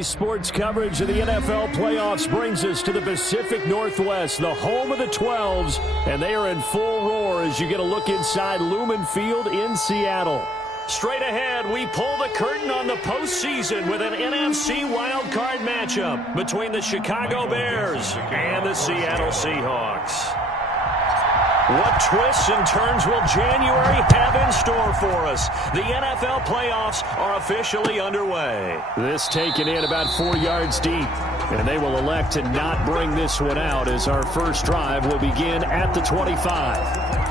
Today's sports coverage of the NFL playoffs brings us to the Pacific Northwest, the home of the 12s, and they are in full roar as you get a look inside Lumen Field in Seattle. Straight ahead, we pull the curtain on the postseason with an NFC wildcard matchup between the Chicago Bears and the Seattle Seahawks. What twists and turns will January have in store for us? The NFL playoffs are officially underway. This taken in about 4 yards deep, and they will elect to not bring this one out as our first drive will begin at the 25.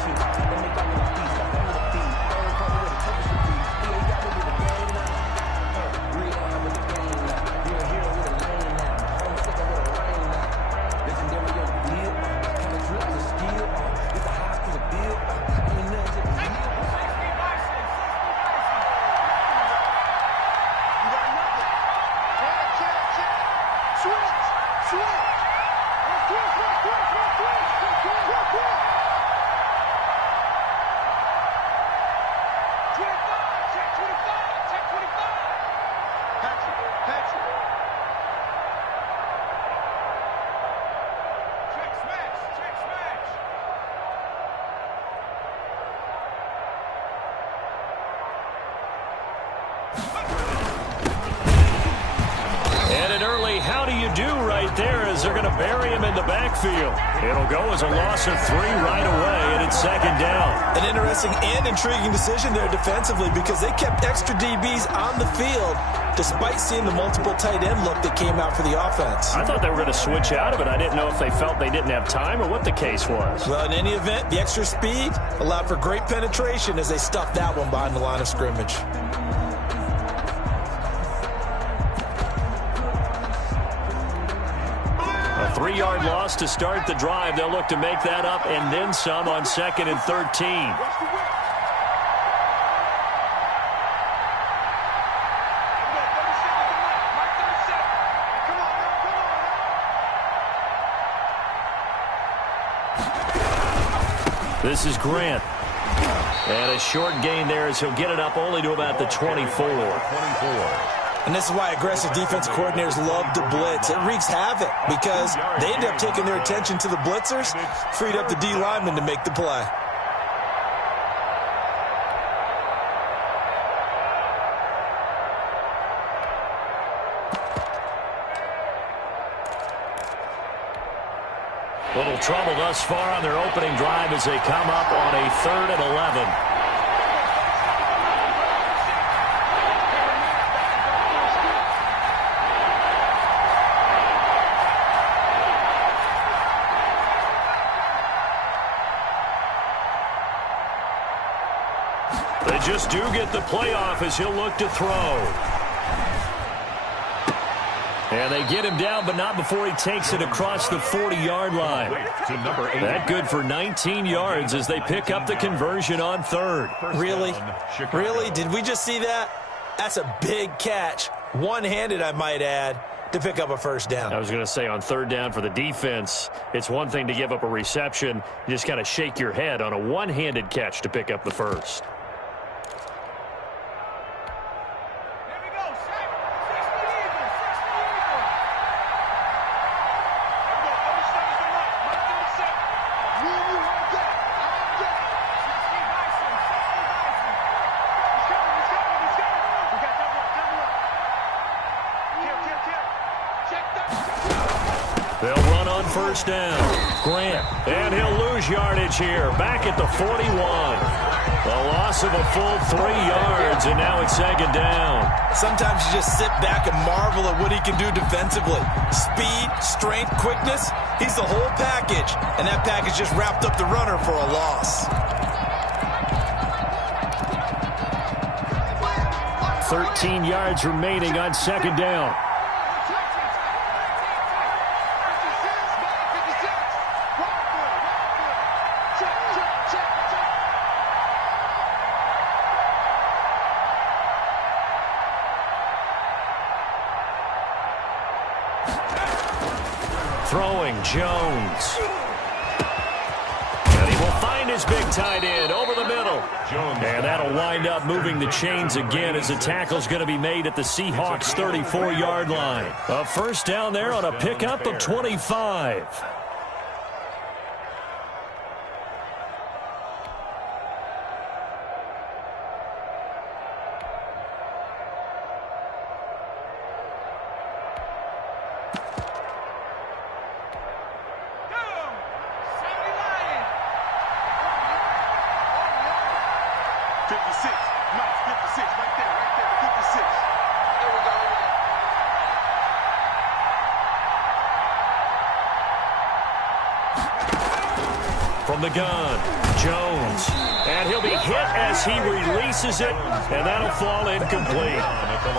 How do you do right there as they're going to bury him in the backfield? It'll go as a loss of 3 right away, and it's second down. An interesting and intriguing decision there defensively because they kept extra DBs on the field despite seeing the multiple tight end look that came out for the offense. I thought they were going to switch out of it. I didn't know if they felt they didn't have time or what the case was. Well, in any event, the extra speed allowed for great penetration as they stuffed that one behind the line of scrimmage. A 3-yard loss to start the drive. They'll look to make that up and then some on 2nd and 13. This is Grant. And a short gain there as he'll get it up only to about the 24. And this is why aggressive defense coordinators love to blitz. It wreaks havoc because they end up taking their attention to the blitzers, freed up the D lineman to make the play. Little trouble thus far on their opening drive as they come up on a 3rd and 11. They just do get the playoff as he'll look to throw. And they get him down, but not before he takes it across the 40-yard line. That good for 19 yards as they pick up the conversion on 3rd. Really? Really? Did we just see that? That's a big catch. One-handed, I might add, to pick up a first down. I was going to say on 3rd down for the defense, it's one thing to give up a reception. You just kind of shake your head on a one-handed catch to pick up the first. They'll run on 1st down. Grant, and he'll lose yardage here. Back at the 41. A loss of a full 3 yards, and now it's 2nd down. Sometimes you just sit back and marvel at what he can do defensively. Speed, strength, quickness, he's the whole package. And that package just wrapped up the runner for a loss. 13 yards remaining on 2nd down. Throwing Jones. And he will find his his big tight end over the middle. And that'll wind up moving the chains again as the tackle's going to be made at the Seahawks' 34-yard line. A first down there on a pickup of 25. From the gun, Jones. And he'll be hit as he releases it, and that'll fall incomplete.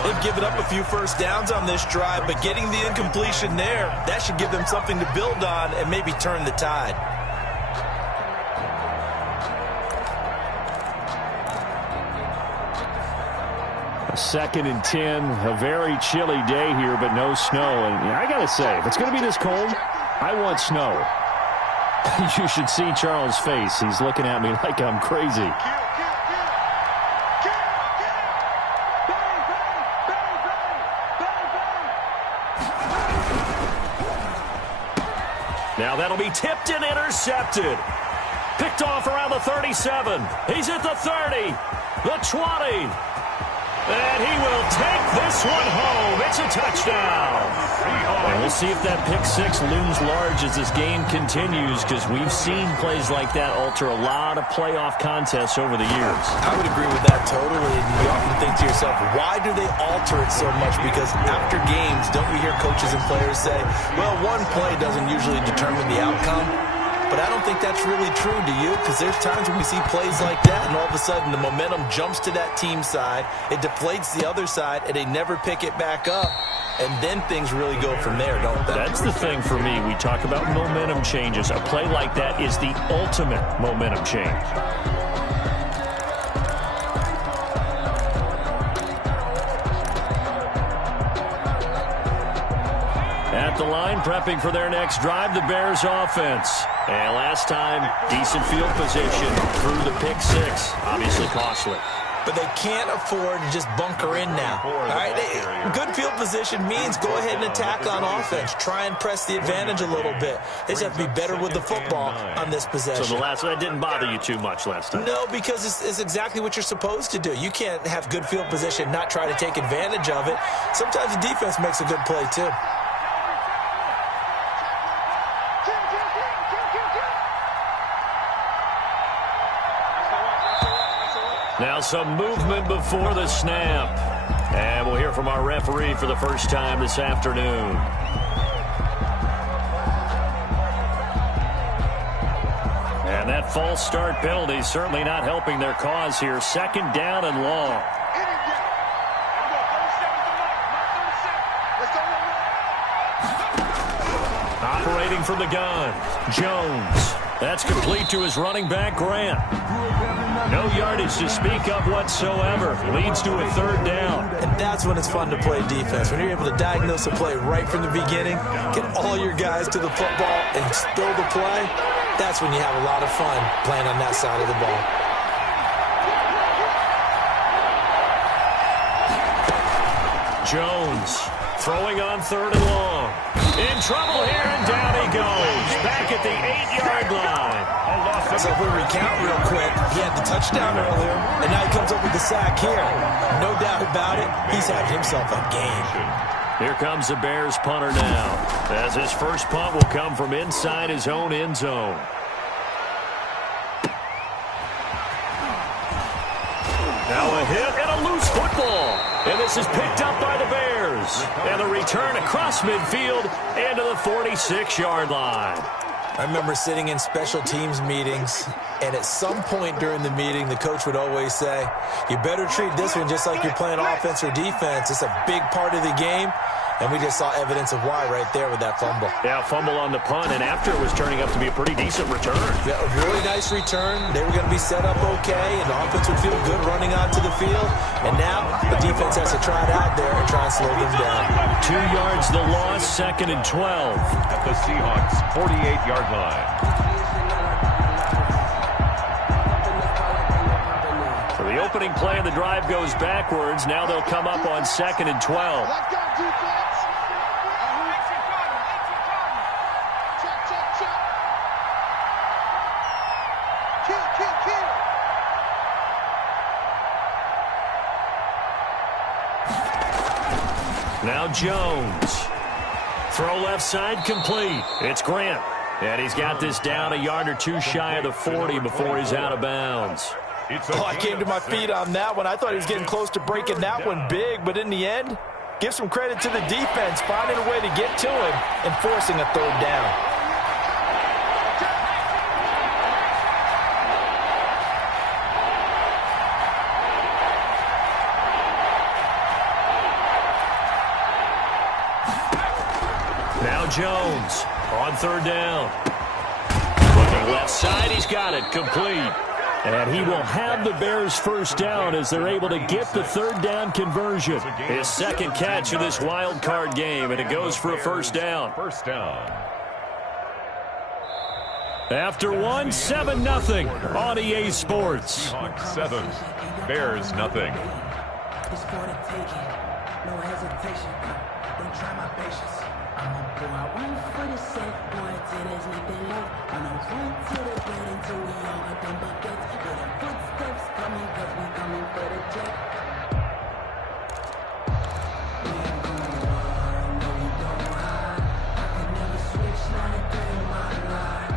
They've given up a few first downs on this drive, but getting the incompletion there, that should give them something to build on and maybe turn the tide. A 2nd and 10, a very chilly day here, but no snow. And I got to say, if it's going to be this cold, I want snow. You should see Charles' face. He's looking at me like I'm crazy. Now that'll be tipped and intercepted. Picked off around the 37. He's at the 30, the 20. And he will take this one home. It's a touchdown. And we'll see if that pick six looms large as this game continues, because we've seen plays like that alter a lot of playoff contests over the years. I would agree with that totally. And you often think to yourself, why do they alter it so much? Because after games, don't we hear coaches and players say, well, one play doesn't usually determine the outcome? But I don't think that's really true, do you? Because there's times when we see plays like that, and all of a sudden the momentum jumps to that team side, it deflates the other side, and they never pick it back up. And then things really go from there, don't they? That's the thing for me. We talk about momentum changes. A play like that is the ultimate momentum change. At the line, prepping for their next drive, the Bears offense. And last time, decent field position through the pick six. Obviously costly. But they can't afford to just bunker in now. All right, good field position means go ahead and attack on offense. Try and press the advantage a little bit. They just have to be better with the football on this possession. So that didn't bother you too much last time? No, because it's exactly what you're supposed to do. You can't have good field position, not try to take advantage of it. Sometimes the defense makes a good play, too. Now some movement before the snap. And we'll hear from our referee for the first time this afternoon. And that false start penalty certainly not helping their cause here. 2nd down and long. Operating from the gun, Jones. That's complete to his running back, Grant. No yardage to speak of whatsoever. Leads to a 3rd down. And that's when it's fun to play defense. When you're able to diagnose a play right from the beginning, get all your guys to the football and spill the play, that's when you have a lot of fun playing on that side of the ball. Jones throwing on 3rd and long. In trouble here, and down he goes. Back at the 8-yard line. So if we recount real quick, he had the touchdown earlier, and now he comes up with the sack here. No doubt about it, he's had himself a game. Here comes the Bears punter now, as his first punt will come from inside his own end zone. Now a hit and a loose football. And this is picked up by the Bears. And the return across midfield into the 46-yard line. I remember sitting in special teams meetings, and at some point during the meeting, the coach would always say, you better treat this one just like you're playing offense or defense. It's a big part of the game. And we just saw evidence of why right there with that fumble. Yeah, fumble on the punt, and after it was turning up to be a pretty decent return. Yeah, a really nice return. They were going to be set up okay, and the offense would feel good running onto the field. And now the defense has to try it out there and try and slow them down. 2 yards the loss, 2nd and 12. At the Seahawks' 48-yard line. opening play of the drive goes backwards. Now they'll come up on 2nd and 12. Let's go, defense. Check, check, check. Kill. Now Jones. Throw left side complete. It's Grant. And he's got this down a yard or two shy of the 40 before he's out of bounds. Oh, I came to my feet on that one. I thought he was getting close to breaking that one big, but in the end, give some credit to the defense, finding a way to get to him and forcing a third down. Now Jones on 3rd down. Looking left side, he's got it complete. And he will have the Bears' first down as they're able to get the 3rd down conversion. His 2nd catch of this wild card game, and it goes for a first down. After 7-0 on EA Sports. Seahawks 7, Bears nothing. It's for the taking, no hesitation. Don't try my patience. I'ma pour out one for the safe boy till there's nothing left. I'ma run to the bed until we all got them buckets. Hear the footsteps coming, cause we coming for the jet. We ain't gonna run, no we don't hide. I could never switch, not a day in my life.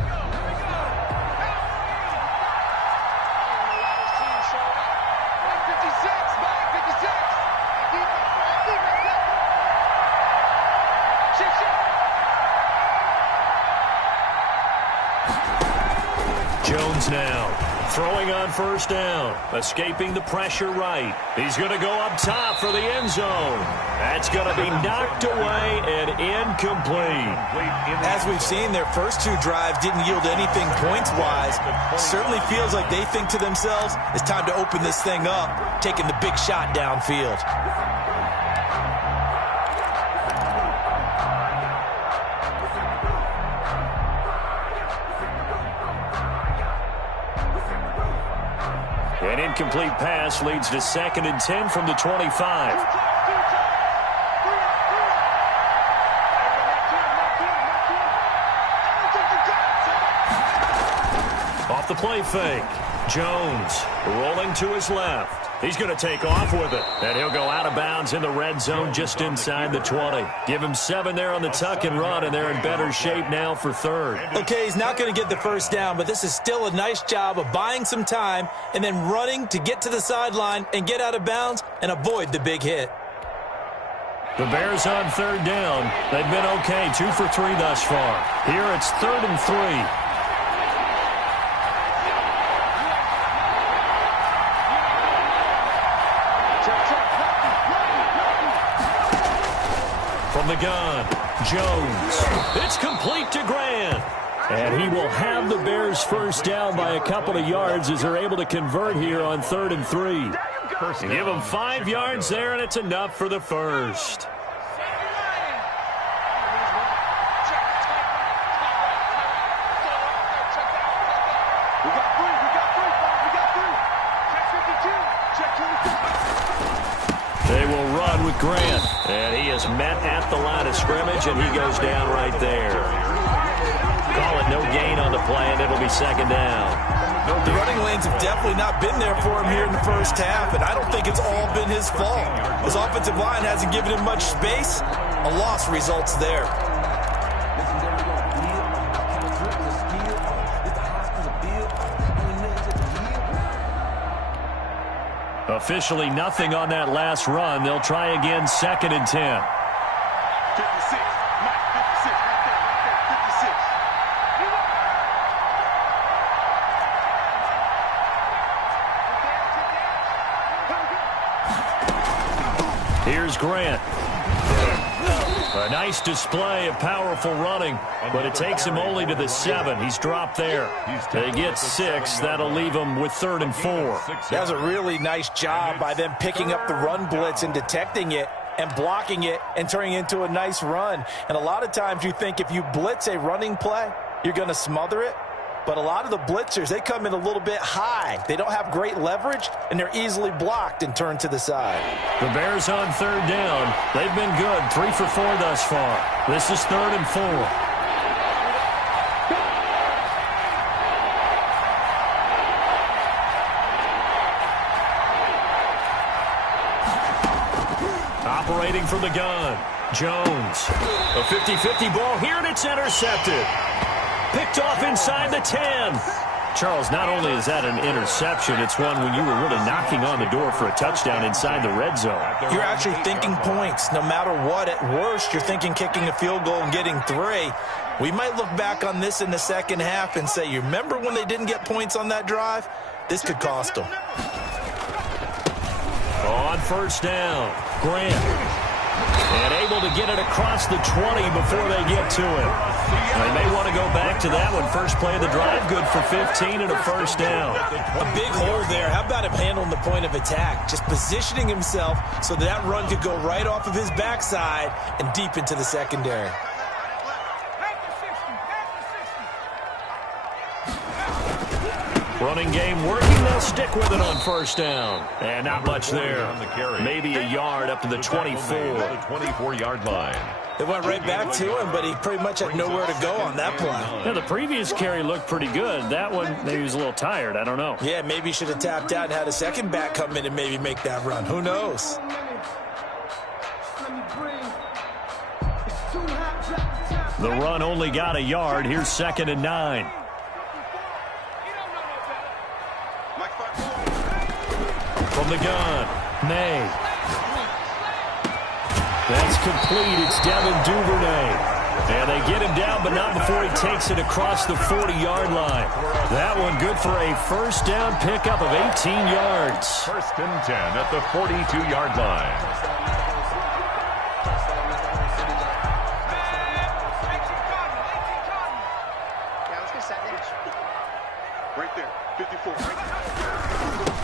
Jones now throwing on 1st down, escaping the pressure right. He's going to go up top for the end zone. That's going to be knocked away and incomplete. As we've seen, their first 2 drives didn't yield anything points-wise. Certainly feels like they think to themselves, it's time to open this thing up, taking the big shot downfield. An incomplete pass leads to 2nd and 10 from the 25. Off the play fake. Jones rolling to his left. He's going to take off with it. And he'll go out of bounds in the red zone just inside the 20. Give him 7 there on the tuck and run, and they're in better shape now for 3rd. Okay, he's not going to get the first down, but this is still a nice job of buying some time and then running to get to the sideline and get out of bounds and avoid the big hit. The Bears on 3rd down. They've been okay, 2 for 3 thus far. Here it's 3rd and 3. From the gun, Jones. It's complete to Grant. And he will have the Bears' first down by a couple of yards as they're able to convert here on 3rd and 3. Give them 5 yards there, and it's enough for the first. They will run with Grant. And he is met at the line of scrimmage, and he goes down right there. Call it no gain on the play, and it'll be 2nd down. The running lanes have definitely not been there for him here in the first half, and I don't think it's all been his fault. His offensive line hasn't given him much space. A loss results there. Officially nothing on that last run. They'll try again 2nd and 10. 56. Mike, 56. Right there, 56. Here's Grant. A nice display of powerful running, but it takes him only to the 7. He's dropped there. They get 6. That'll leave him with 3rd and 4. That was a really nice job by them picking up the run blitz and detecting it and blocking it and turning it into a nice run. And a lot of times you think if you blitz a running play, you're going to smother it. But a lot of the blitzers, they come in a little bit high. They don't have great leverage, and they're easily blocked and turned to the side. The Bears on third down. They've been good, 3 for 4 thus far. This is 3rd and 4. Operating from the gun, Jones. A 50-50 ball here, and it's intercepted. Picked off inside the 10. Charles, not only is that an interception, it's one when you were really knocking on the door for a touchdown inside the red zone. You're actually thinking points. No matter what, at worst, you're thinking kicking a field goal and getting 3. We might look back on this in the second half and say, you remember when they didn't get points on that drive? This could cost them. On first down, Grant. And able to get it across the 20 before they get to it. They may want to go back to that one. First play of the drive, good for 15 and a first down. A big hole there. How about him handling the point of attack? Just positioning himself so that run could go right off of his backside and deep into the secondary. Running game working. They'll stick with it on first down. And not much there. Maybe a yard up to the 24. The 24-yard line. They went right back to him, but he pretty much had nowhere to go on that play. Yeah, the previous carry looked pretty good. That one, maybe he was a little tired. I don't know. Yeah, maybe he should have tapped out and had a second back come in and maybe make that run. Who knows? The run only got a yard. Here's 2nd and 9. From the gun, May. That's complete. It's Devin Duvernay. And they get him down, but not before he takes it across the 40-yard line. That one good for a first down pickup of 18 yards. 1st and 10 at the 42-yard line. Right there, 54.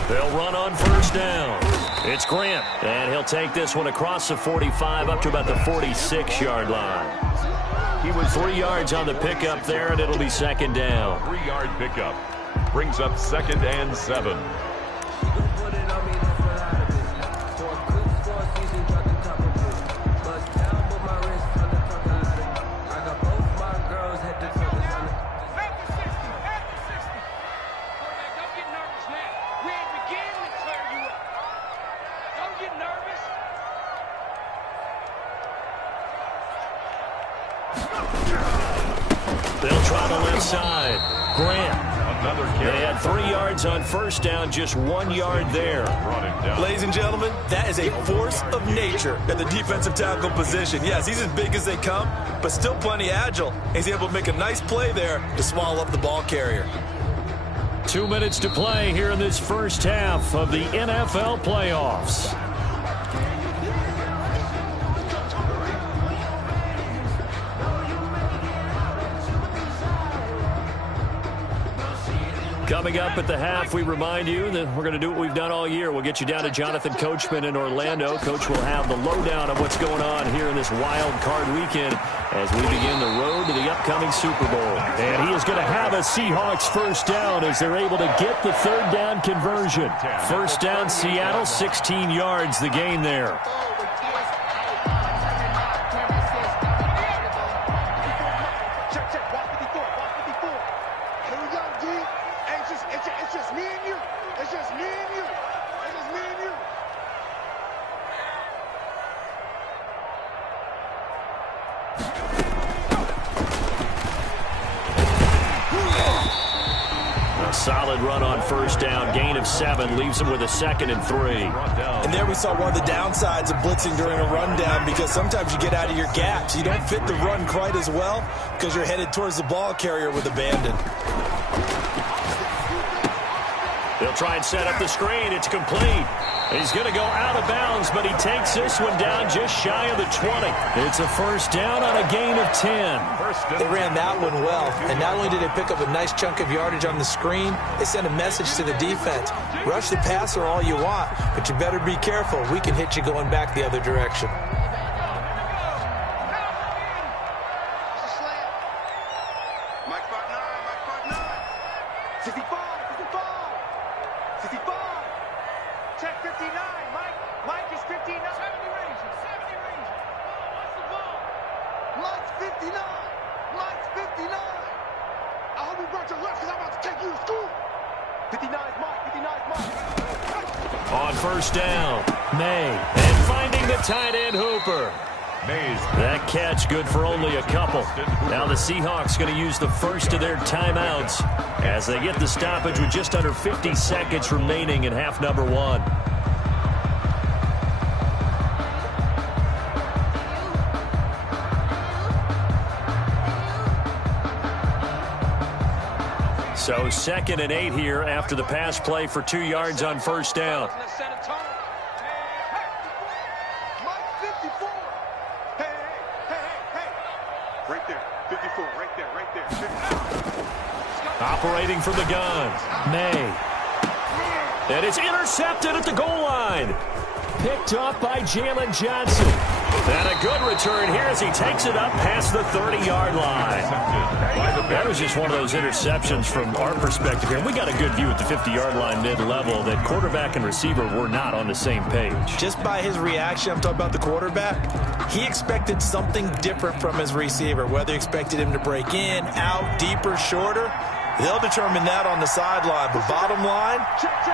They'll run on first down. It's Grant, and he'll take this one across the 45 up to about the 46-yard line. He was 3 yards on the pickup there, and it'll be 2nd down. 3-yard pickup brings up 2nd and 7. They'll try the left side. Grant. Another carry. They had 3 yards on first down, just 1 yard there. Ladies and gentlemen, that is a force of nature at the defensive tackle position. Yes, he's as big as they come, but still plenty agile. He's able to make a nice play there to swallow up the ball carrier. 2 minutes to play here in this first half of the NFL playoffs. Coming up at the half, we remind you that we're going to do what we've done all year. We'll get you down to Jonathan Coachman in Orlando. Coach will have the lowdown of what's going on here in this wild card weekend as we begin the road to the upcoming Super Bowl. And he is going to have a Seahawks first down as they're able to get the 3rd down conversion. First down, Seattle, 16 yards the gain there. Solid run on first down. Gain of 7 leaves him with a 2nd and 3. And there we saw one of the downsides of blitzing during a rundown, because sometimes you get out of your gaps. You don't fit the run quite as well because you're headed towards the ball carrier with abandon. They'll try and set up the screen. It's complete. He's going to go out of bounds, but he takes this one down just shy of the 20. It's a first down on a gain of 10. They ran that one well, and not only did they pick up a nice chunk of yardage on the screen, they sent a message to the defense. Rush the passer all you want, but you better be careful. We can hit you going back the other direction. 59. Mike's 59. I hope you brought your lunch because I'm about to take you to school. 59 is Mike. 59 is Mike. On first down, May. And finding the tight end Hooper. That catch good for only a couple. Now the Seahawks going to use the first of their timeouts as they get the stoppage with just under 50 seconds remaining in half number one. So 2nd and 8 here after the pass play for 2 yards on first down. Right there, 54, right there, 54. Operating from the gun, May. And it's intercepted at the goal line. Picked up by Jalen Johnson. And a good return here as he takes it up past the 30-yard line. That was just one of those interceptions from our perspective here. We got a good view at the 50-yard line mid-level that quarterback and receiver were not on the same page. Just by his reaction, I'm talking about the quarterback, he expected something different from his receiver, whether he expected him to break in, out, deeper, shorter. They'll determine that on the sideline. But bottom line,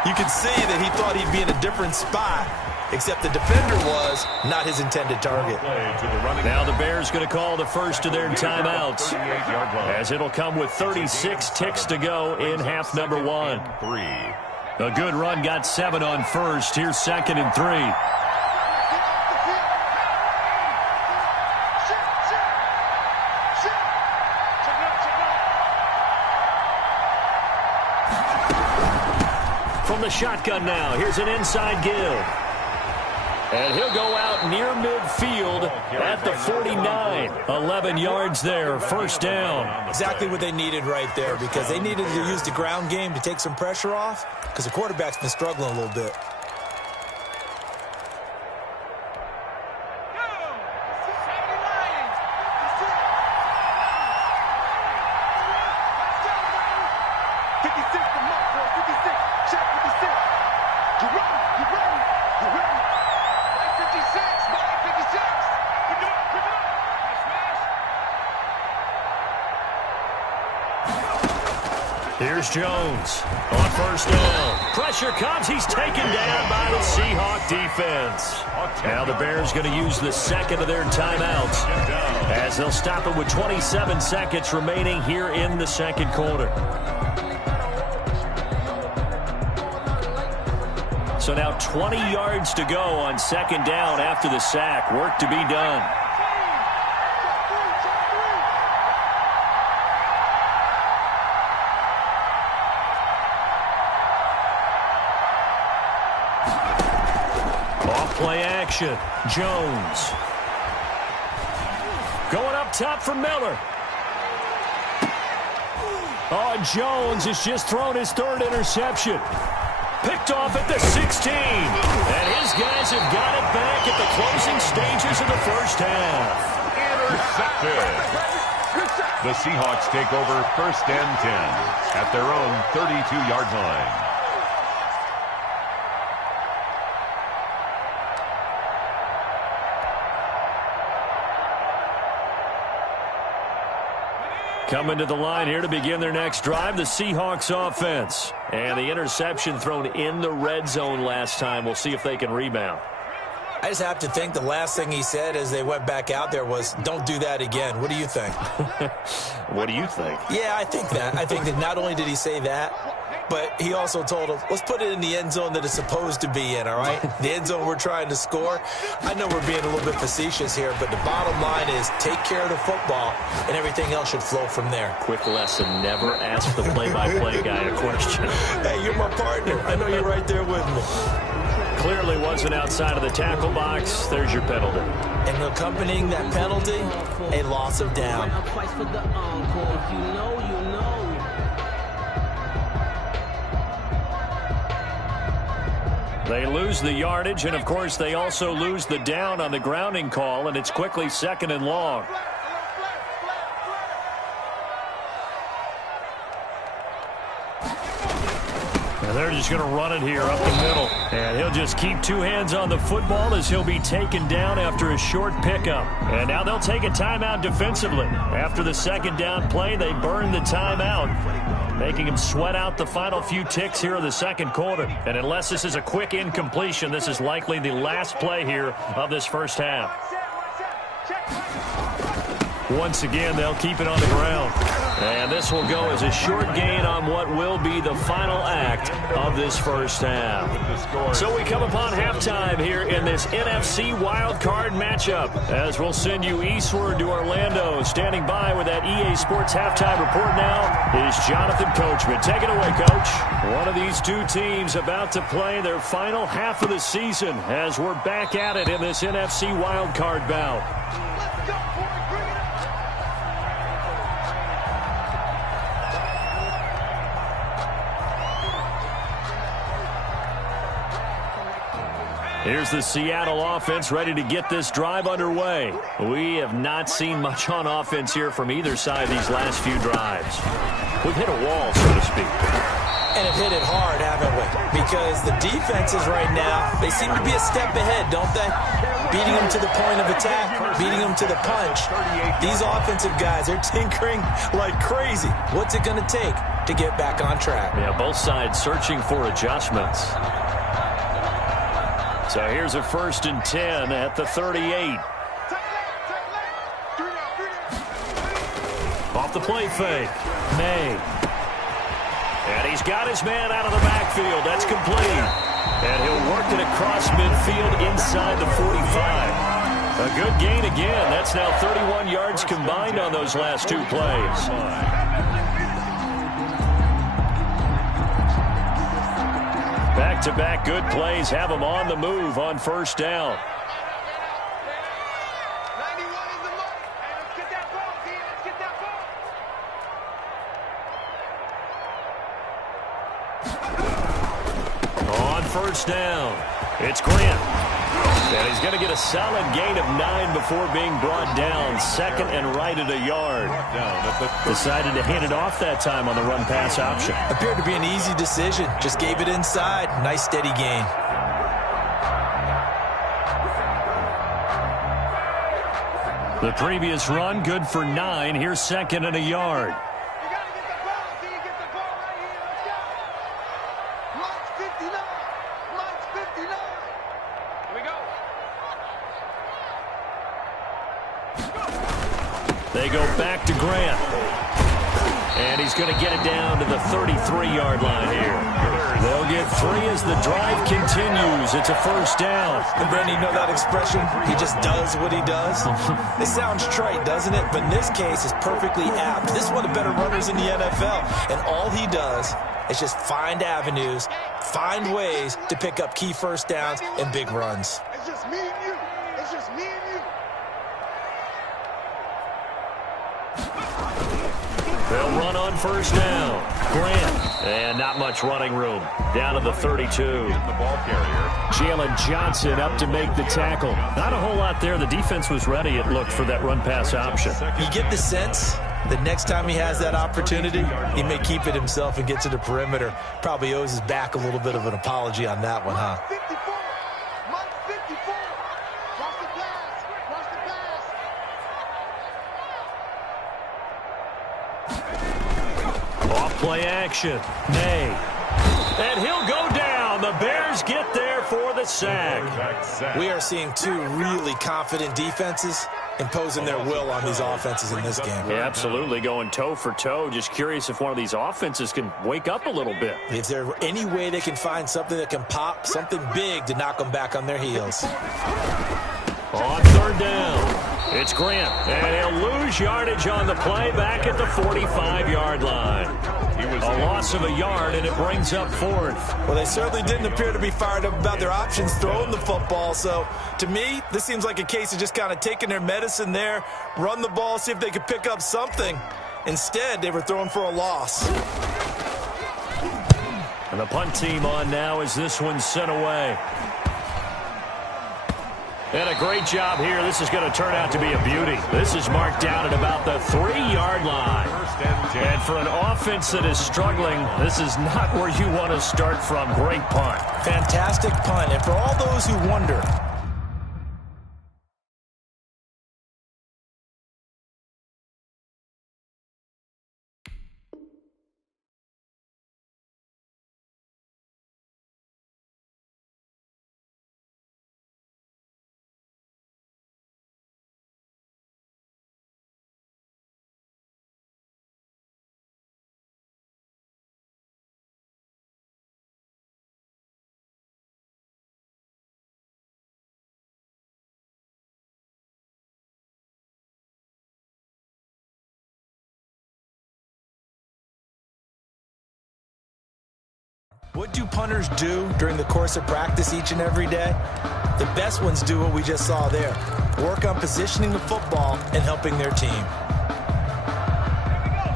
you can see that he thought he'd be in a different spot, except the defender was not his intended target. Now the Bears going to call the first of their timeouts, as it'll come with 36 ticks to go in half number one. A good run got 7 on first. Here's 2nd and 3. From the shotgun now, here's an inside give. And he'll go out near midfield at the 49. 11 yards there, first down. Exactly what they needed right there, because they needed to use the ground game to take some pressure off, because the quarterback's been struggling a little bit. Here's Jones on first down. Pressure comes. He's taken down by the Seahawk defense. Now the Bears going to use the second of their timeouts as they'll stop it with 27 seconds remaining here in the second quarter. So now 20 yards to go on second down after the sack. Work to be done. Play action. Jones. Going up top for Miller. Oh, Jones has just thrown his 3rd interception. Picked off at the 16. And his guys have got it back at the closing stages of the first half. Intercepted. The Seahawks take over 1st and 10 at their own 32-yard line. Coming to the line here to begin their next drive, the Seahawks offense. And the interception thrown in the red zone last time. We'll see if they can rebound. I just have to think the last thing he said as they went back out there was, don't do that again. What do you think? What do you think? Yeah, I think that. I think that not only did he say that, but he also told him, let's put it in the end zone that it's supposed to be in, all right? The end zone we're trying to score. I know we're being a little bit facetious here, but the bottom line is take care of the football, and everything else should flow from there. Quick lesson, never ask the play-by-play guy a question. Hey, you're my partner. I know you're right there with me. Clearly wasn't outside of the tackle box. There's your penalty. And accompanying that penalty, a loss of down. They lose the yardage, and, of course, they also lose the down on the grounding call, and it's quickly 2nd and long. And they're just going to run it here up the middle. And he'll just keep two hands on the football as he'll be taken down after a short pickup. And now they'll take a timeout defensively. After the second down play, they burn the timeout, making him sweat out the final few ticks here in the second quarter. And unless this is a quick incompletion, this is likely the last play here of this first half. Once again, they'll keep it on the ground. And this will go as a short gain on what will be the final act of this first half. So we come upon halftime here in this NFC wildcard matchup, as we'll send you eastward to Orlando. Standing by with that EA Sports halftime report now is Jonathan Coachman. Take it away, Coach. One of these two teams about to play their final half of the season as we're back at it in this NFC wildcard bout. Let's go, boy. Bring it up. Here's the Seattle offense ready to get this drive underway. We have not seen much on offense here from either side these last few drives. We've hit a wall, so to speak. And have hit it hard, haven't we? Because the defenses right now, they seem to be a step ahead, don't they? Beating them to the point of attack, beating them to the punch. These offensive guys, they're tinkering like crazy. What's it going to take to get back on track? Yeah, both sides searching for adjustments. So here's a 1st and 10 at the 38. Off the play fake. May. And he's got his man out of the backfield. That's complete. And he'll work it across midfield inside the 45. A good gain again. That's now 31 yards combined on those last two plays. Back-to-back good plays have him on the move on first down. 91 is the mark. Hey, let's get that ball, D. Let's get that ball. On first down, it's Grant. And he's going to get a solid gain of 9 before being brought down. Second and right at a yard. Decided to hand it off that time on the run-pass option. Appeared to be an easy decision. Just gave it inside. Nice steady gain. The previous run, good for 9. Here's second and a yard. You got to get the ball, D. Get the ball right here. Let's go. Mike's 59. Mike's 59. Here we go. They go back to Grant. And he's going to get it down to the 33-yard line here. They'll get 3 as the drive continues. It's a first down. And Brandon, you know that expression? He just does what he does. It sounds trite, doesn't it? But in this case, it's perfectly apt. This is one of the better runners in the NFL. And all he does is just find avenues, find ways to pick up key first downs and big runs. It's just me and you. It's just me and you. They'll run on first down. Grant. And not much running room. Down to the 32. Jalen Johnson up to make the tackle. Not a whole lot there. The defense was ready, it looked, for that run-pass option. You get the sense that next time he has that opportunity, he may keep it himself and get to the perimeter. Probably owes his back a little bit of an apology on that one, huh? 54. Mike 54. Watch the pass. Watch the pass. Off play action. May. And he'll go down. The Bears get there for the sack. We are seeing two really confident defenses imposing their will on these offenses in this game. Yeah, absolutely, going toe for toe. Just curious if one of these offenses can wake up a little bit. If there's any way they can find something that can pop, something big to knock them back on their heels. On third down, it's Grant. And he'll lose yardage on the play back at the 45-yard line. A loss of a yard, and it brings up fourth. Well, they certainly didn't appear to be fired up about their options throwing the football. So, to me, this seems like a case of just kind of taking their medicine there, run the ball, see if they could pick up something. Instead, they were throwing for a loss. And the punt team on now as this one's sent away. And a great job here. This is going to turn out to be a beauty. This is marked down at about the 3-yard line. And for an offense that is struggling, this is not where you want to start from. Great punt. Fantastic punt. And for all those who wonder, what do punters do during the course of practice each and every day? The best ones do what we just saw there. Work on positioning the football and helping their team.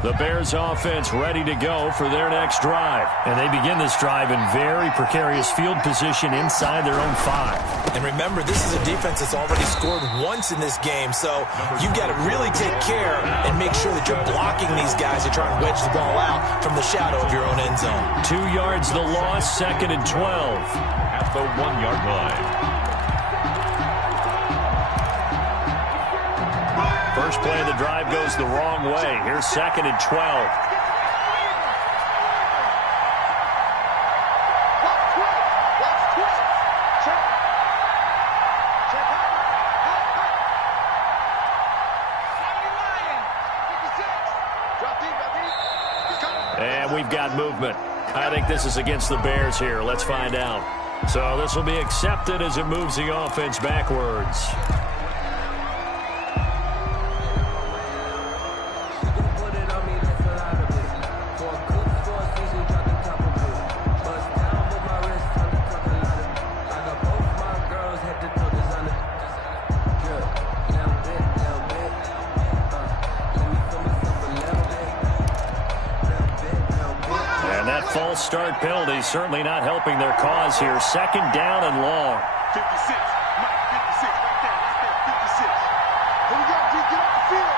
The Bears offense ready to go for their next drive. And they begin this drive in very precarious field position inside their own 5. And remember, this is a defense that's already scored once in this game, so you've got to really take care and make sure that you're blocking these guys to try and wedge the ball out from the shadow of your own end zone. 2 yards the loss, 2nd and 12. At the 1-yard line. First play of the drive goes the wrong way. Here's 2nd and 12. And we've got movement. I think this is against the Bears here. Let's find out. So this will be accepted as it moves the offense backwards. False start penalty certainly not helping their cause here. 2nd down and long. 56, Mike, 56, right there, 56. Here we go, D, get off the field.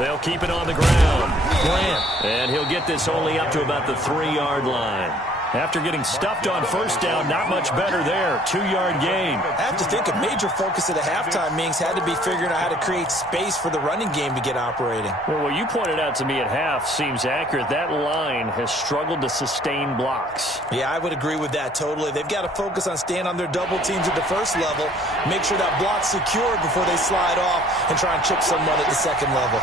They'll keep it on the ground. Grant. And he'll get this only up to about the 3-yard line. After getting stuffed on first down, not much better there. 2-yard gain. I have to think a major focus of the halftime meetings had to be figuring out how to create space for the running game to get operating. Well, what you pointed out to me at half seems accurate. That line has struggled to sustain blocks. Yeah, I would agree with that totally. They've got to focus on staying on their double teams at the first level, make sure that block's secured before they slide off and try and chip someone at the second level.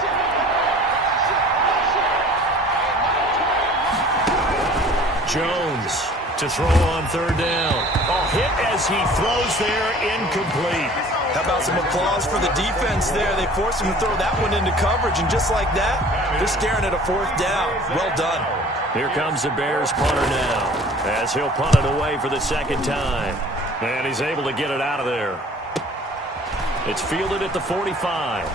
Jones to throw on 3rd down. Oh, hit as he throws there, incomplete. How about some applause for the defense there? They forced him to throw that one into coverage, and just like that, they're staring at a 4th down. Well done. Here comes the Bears punter now, as he'll punt it away for the 2nd time. And he's able to get it out of there. It's fielded at the 45.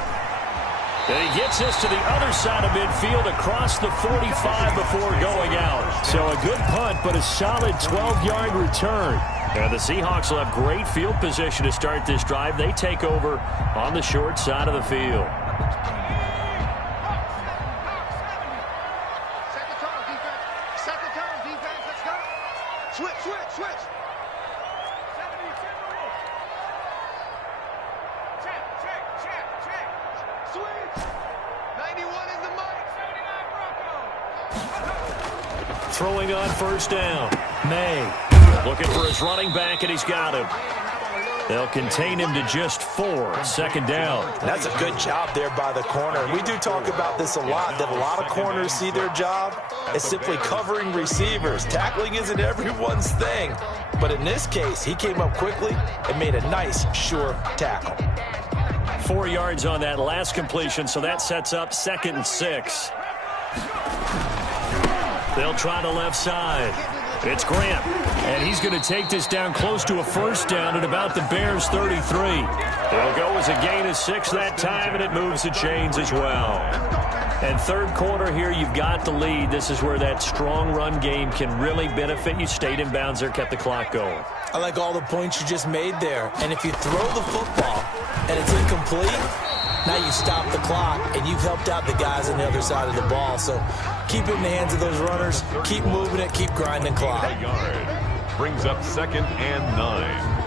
And he gets this to the other side of midfield across the 45 before going out. So a good punt, but a solid 12-yard return. And the Seahawks will have great field position to start this drive. They take over on the short side of the field. Second time, defense, let's go. Switch. Switch. 91 is the mic. 79 Bronco. Throwing on 1st down. May looking for his running back, and he's got him. They'll contain him to just 4. 2nd down. That's a good job there by the corner. We do talk about this a lot, that a lot of corners see their job as simply covering receivers. Tackling isn't everyone's thing. But in this case, he came up quickly and made a nice, sure tackle. 4 yards on that last completion, so that sets up 2nd and 6. They'll try the left side. It's Grant, and he's going to take this down close to a 1st down at about the Bears' 33. They'll go as a gain of 6 that time, and it moves the chains as well. And third quarter here, you've got the lead. This is where that strong run game can really benefit you. Stayed in bounds there, kept the clock going. I like all the points you just made there. And if you throw the football and it's incomplete, now you stop the clock, and you've helped out the guys on the other side of the ball. So keep it in the hands of those runners. Keep moving it. Keep grinding clock. A yard. Brings up 2nd and 9.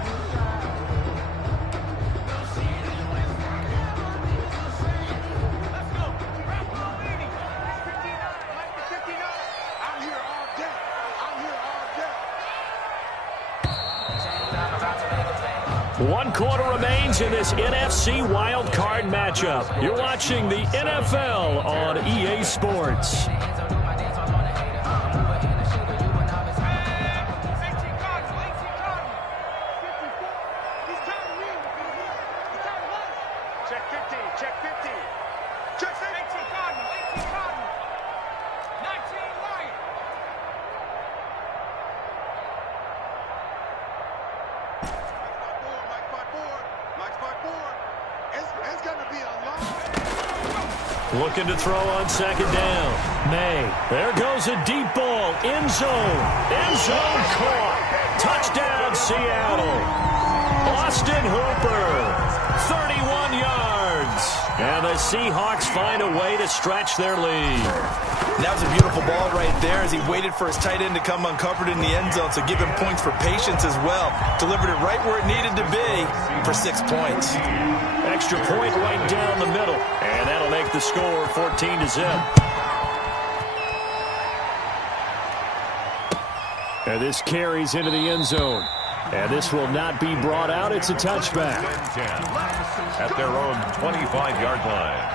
One quarter remains in this NFC wildcard matchup. You're watching the NFL on EA Sports. Looking to throw on 2nd down. May. There goes a deep ball. End zone. End zone caught. Touchdown, Seattle. Austin Hooper. 31 yards. And the Seahawks find a way to stretch their lead. That was a beautiful ball right there as he waited for his tight end to come uncovered in the end zone, so give him points for patience as well. Delivered it right where it needed to be for 6 points. Extra point right down the middle. And that'll make the score 14-0. And this carries into the end zone. And this will not be brought out. It's a touchback. 10 at their own 25-yard line.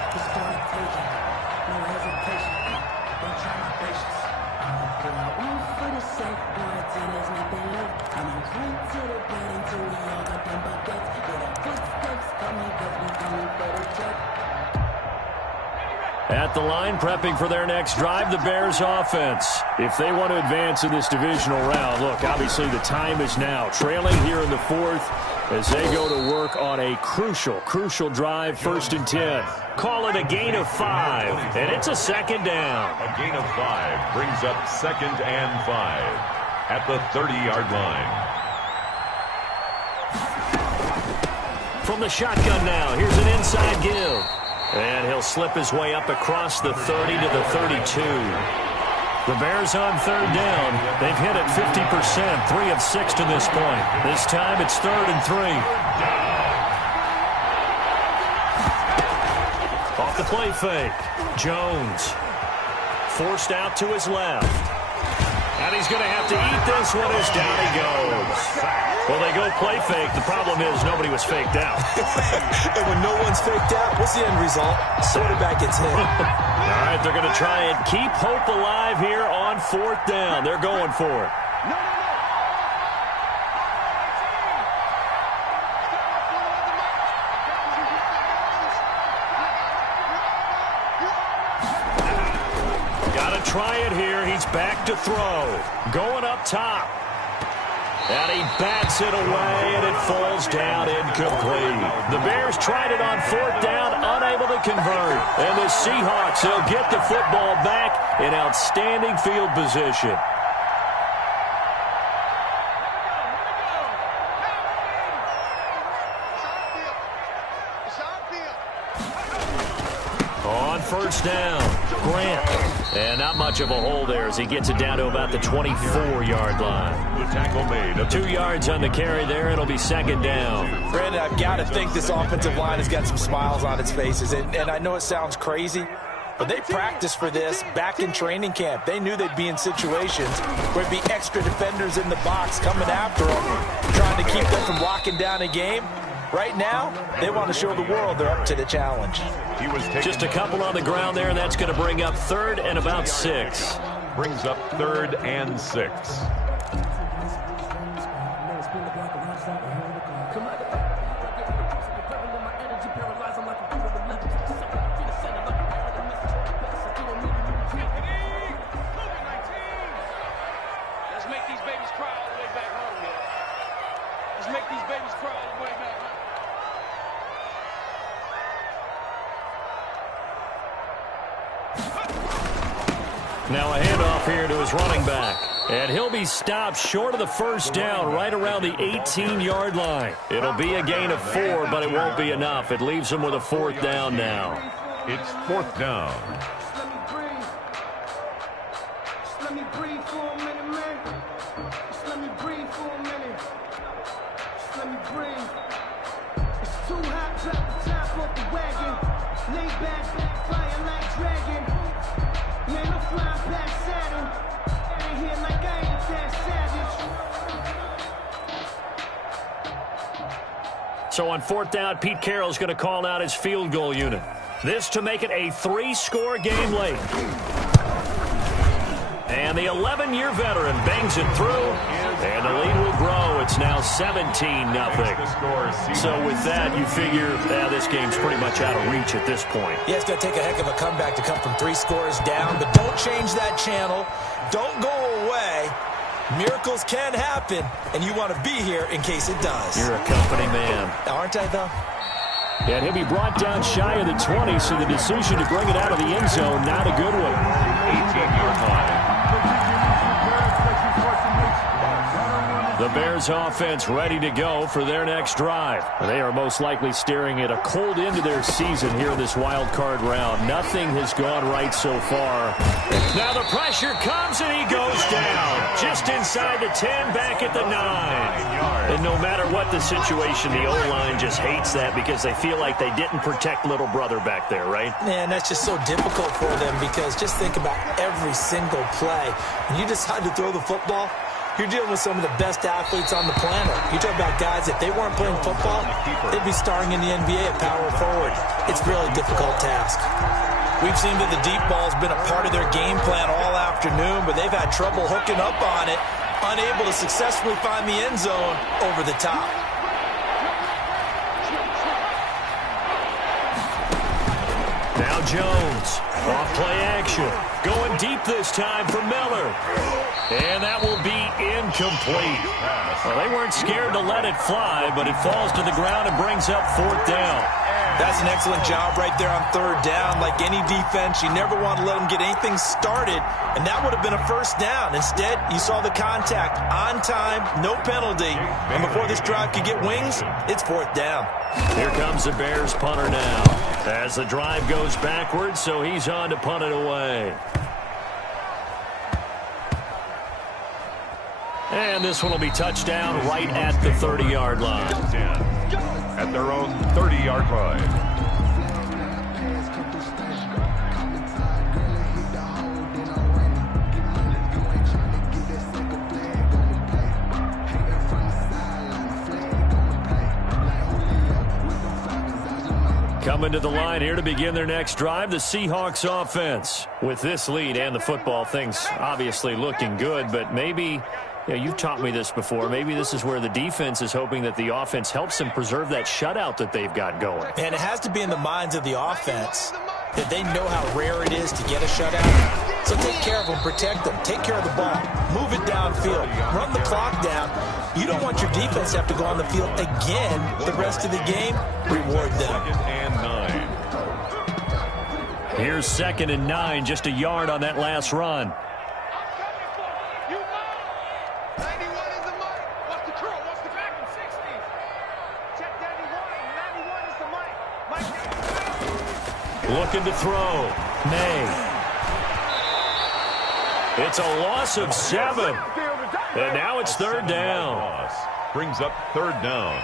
At the line, prepping for their next drive, the Bears offense. If they want to advance in this divisional round, look, obviously the time is now. Trailing here in the 4th as they go to work on a crucial drive, 1st and 10. Call it a gain of 5, and it's a 2nd down. A gain of 5 brings up 2nd and 5 at the 30-yard line. From the shotgun now, here's an inside give. And he'll slip his way up across the 30 to the 32. The Bears on 3rd down. They've hit it 50%, 3 of 6 to this point. This time it's 3rd and 3. Off the play fake. Jones forced out to his left. And he's going to have to eat this one as down he goes. Well, they go play fake. The problem is nobody was faked out. And when no one's faked out, what's the end result? Quarterback gets hit. All right, they're going to try and keep hope alive here on 4th down. They're going for it. Got to try it here. He's back to throw. Going up top. And he bats it away, and it falls down incomplete. The Bears tried it on 4th down, unable to convert. And the Seahawks, they'll get the football back in outstanding field position. On 1st down, Grant. And not much of a hole there as he gets it down to about the 24-yard line. The tackle made. 2 yards on the carry there. It'll be 2nd down. Brandon, I've got to think this offensive line has got some smiles on its faces. And I know it sounds crazy, but they practiced for this back in training camp. They knew they'd be in situations where it'd be extra defenders in the box coming after them, trying to keep them from locking down a game. Right now, they want to show the world they're up to the challenge. He was just a couple on the ground there, and that's going to bring up 3rd and about 6. Brings up 3rd and 6. Let's make these babies cry all the way back home, man. Let's make these babies cry all the way back home. Now a handoff here to his running back. And he'll be stopped short of the first down right around the 18-yard line. It'll be a gain of 4, but it won't be enough. It leaves him with a 4th down now. It's 4th down. Let me breathe for a minute, man. Just let me breathe for a minute. Just let me breathe. It's too hot, drop the top off the wagon. Lay back, flying like dragon. Man, I'm flying past Saturn. Ain't here like I ain't that savage. So on 4th down, Pete Carroll's going to call out his field goal unit. This to make it a 3-score game late. And the 11-year veteran bangs it through, and the lead will grow. It's now 17-0. So with that, you figure this game's pretty much out of reach at this point. Yeah, it's going to take a heck of a comeback to come from 3 scores down, but don't change that channel. Don't go away. Miracles can happen, and you want to be here in case it does. You're a company man. Aren't I, though? And he'll be brought down shy of the 20, so the decision to bring it out of the end zone, not a good one. 18-yard line. The Bears offense ready to go for their next drive. They are most likely staring at a cold end to their season here in this wild card round. Nothing has gone right so far. Now the pressure comes and he goes down. Just inside the 10, back at the 9. And no matter what the situation, the O-line just hates that because they feel like they didn't protect little brother back there, right? Man, that's just so difficult for them because just think about every single play. When you decide to throw the football, you're dealing with some of the best athletes on the planet. You talk about guys, if they weren't playing football, they'd be starring in the NBA at power forward. It's a really difficult task. We've seen that the deep ball's been a part of their game plan all afternoon, but they've had trouble hooking up on it, unable to successfully find the end zone over the top. Now Jones, off play action, going deep this time for Miller. And that will be incomplete. Well, they weren't scared to let it fly, but it falls to the ground and brings up 4th down. That's an excellent job right there on 3rd down. Like any defense, you never want to let them get anything started, and that would have been a 1st down. Instead, you saw the contact on time, no penalty, and before this drive could get wings, it's 4th down. Here comes the Bears punter now as the drive goes backwards, so he's on to punt it away. And this one will be touchdown right at the 30-yard line. At their own 30-yard line. Coming to the line here to begin their next drive, the Seahawks offense. With this lead and the football, things obviously looking good, but maybe... Yeah, you've taught me this before. Maybe this is where the defense is hoping that the offense helps them preserve that shutout that they've got going. And it has to be in the minds of the offense that they know how rare it is to get a shutout. So take care of them, protect them, take care of the ball, move it downfield, run the clock down. You don't want your defense to have to go on the field again the rest of the game. Reward them. 2nd and 9. Here's 2nd and 9, just a yard on that last run. Looking to throw. May. It's a loss of 7. And now it's 3rd down. Brings up 3rd down.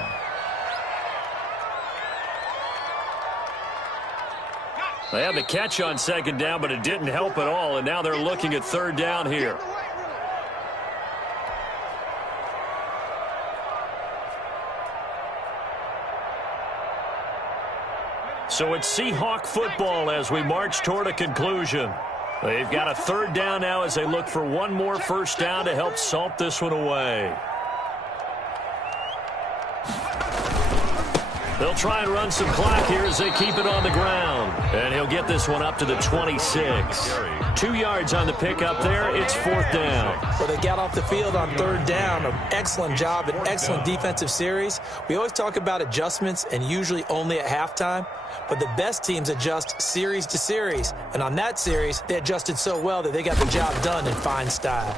They had the catch on 2nd down, but it didn't help at all. And now they're looking at 3rd down here. So it's Seahawk football as we march toward a conclusion. They've got a 3rd down now as they look for one more 1st down to help salt this one away. They'll try and run some clock here as they keep it on the ground. And he'll get this one up to the 26. 2 yards on the pickup there. It's 4th down. Well, they got off the field on 3rd down. An excellent job, an excellent defensive series. We always talk about adjustments and usually only at halftime. But the best teams adjust series to series. And on that series, they adjusted so well that they got the job done in fine style.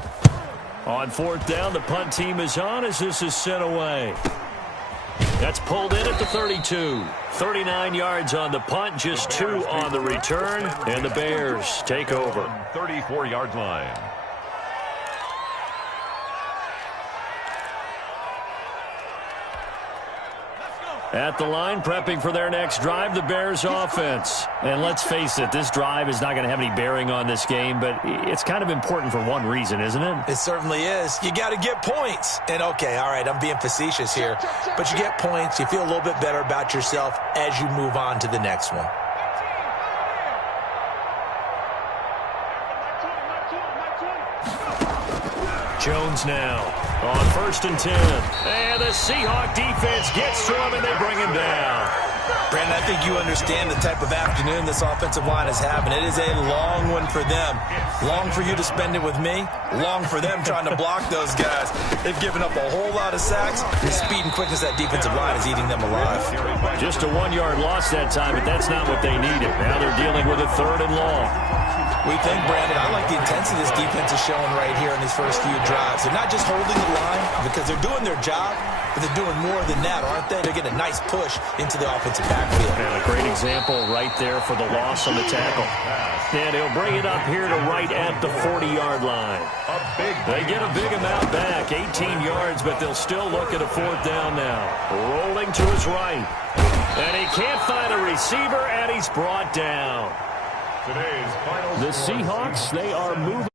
On 4th down, the punt team is on as this is sent away. That's pulled in at the 32. 39 yards on the punt, just 2 on the return, and the Bears take over. 34-yard line. At the line, prepping for their next drive, the Bears offense. And let's face it, this drive is not going to have any bearing on this game, but it's kind of important for one reason, isn't it? It certainly is. You got to get points. And, okay, all right, I'm being facetious here. But you get points, you feel a little bit better about yourself as you move on to the next one. Jones now on 1st and 10. And the Seahawk defense gets to him, and they bring him down. Brandon, I think you understand the type of afternoon this offensive line is having. It is a long one for them. Long for you to spend it with me. Long for them trying to block those guys. They've given up a whole lot of sacks. The speed and quickness of that defensive line is eating them alive. Just a 1-yard loss that time, but that's not what they needed. Now they're dealing with a 3rd and long. We think, Brandon, I like the intensity this defense is showing right here in these first few drives. They're not just holding the line because they're doing their job, but they're doing more than that, aren't they? They're getting a nice push into the offensive backfield. And a great example right there for the loss on the tackle. And he'll bring it up here to right at the 40-yard line. They get a big amount back, 18 yards, but they'll still look at a 4th down now. Rolling to his right. And he can't find a receiver, and he's brought down. Today's final The Seahawks, they are moving.